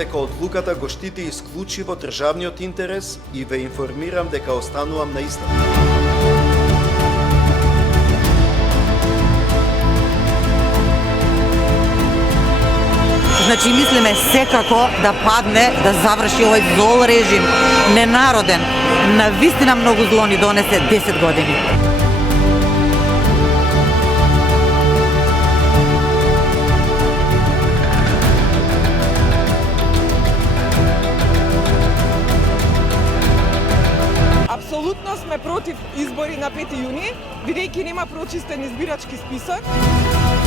дека одлуката го штити исклучиво државниот интерес и ве информирам дека останувам на истата. Значи мислиме секако да падне, да заврши овој зол режим, ненароден, на вистина многу зло ни донесе 10 години. Апсолутно сме против избори на 5 јуни, бидејќи нема прочистен избирачки список.